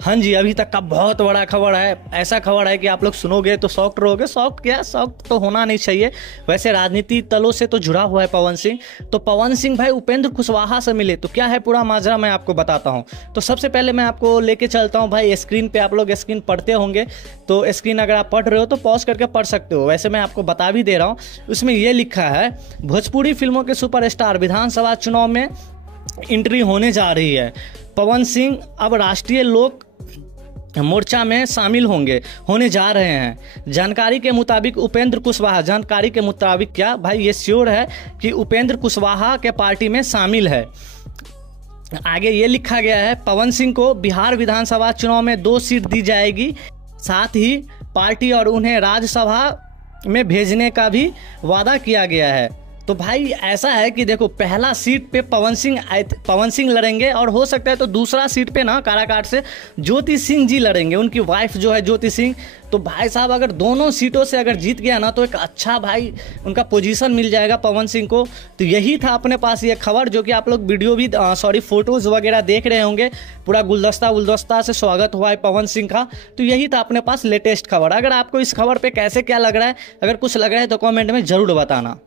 हाँ जी, अभी तक का बहुत बड़ा खबर है। ऐसा खबर है कि आप लोग सुनोगे तो शॉक्ड रहोगे। शॉक्ड क्या, शॉक्ड तो होना नहीं चाहिए। वैसे राजनीति तलों से तो जुड़ा हुआ है पवन सिंह। तो पवन सिंह भाई उपेंद्र कुशवाहा से मिले, तो क्या है पूरा माजरा मैं आपको बताता हूँ। तो सबसे पहले मैं आपको लेके चलता हूँ भाई स्क्रीन पे। आप लोग स्क्रीन पढ़ते होंगे, तो स्क्रीन अगर आप पढ़ रहे हो तो पॉज करके पढ़ सकते हो। वैसे मैं आपको बता भी दे रहा हूँ, उसमें ये लिखा है भोजपुरी फिल्मों के सुपरस्टार विधानसभा चुनाव में एंट्री होने जा रही है। पवन सिंह अब राष्ट्रीय लोक मोर्चा में शामिल होने जा रहे हैं। जानकारी के मुताबिक उपेंद्र कुशवाहा, जानकारी के मुताबिक क्या भाई, ये श्योर है कि उपेंद्र कुशवाहा के पार्टी में शामिल है। आगे ये लिखा गया है पवन सिंह को बिहार विधानसभा चुनाव में 2 सीट दी जाएगी, साथ ही पार्टी और उन्हें राज्यसभा में भेजने का भी वादा किया गया है। तो भाई ऐसा है कि देखो, पहला सीट पे पवन सिंह लड़ेंगे, और हो सकता है तो दूसरा सीट पे ना काराकाट से ज्योति सिंह जी लड़ेंगे, उनकी वाइफ जो है ज्योति सिंह। तो भाई साहब अगर दोनों सीटों से अगर जीत गया ना, तो एक अच्छा भाई उनका पोजीशन मिल जाएगा पवन सिंह को। तो यही था अपने पास ये खबर, जो कि आप लोग वीडियो भी फोटोज वगैरह देख रहे होंगे। पूरा गुलदस्ता से स्वागत हुआ है पवन सिंह का। तो यही था अपने पास लेटेस्ट खबर। अगर आपको इस खबर पे कैसे क्या लग रहा है, अगर कुछ लग रहा है तो कॉमेंट में जरूर बताना।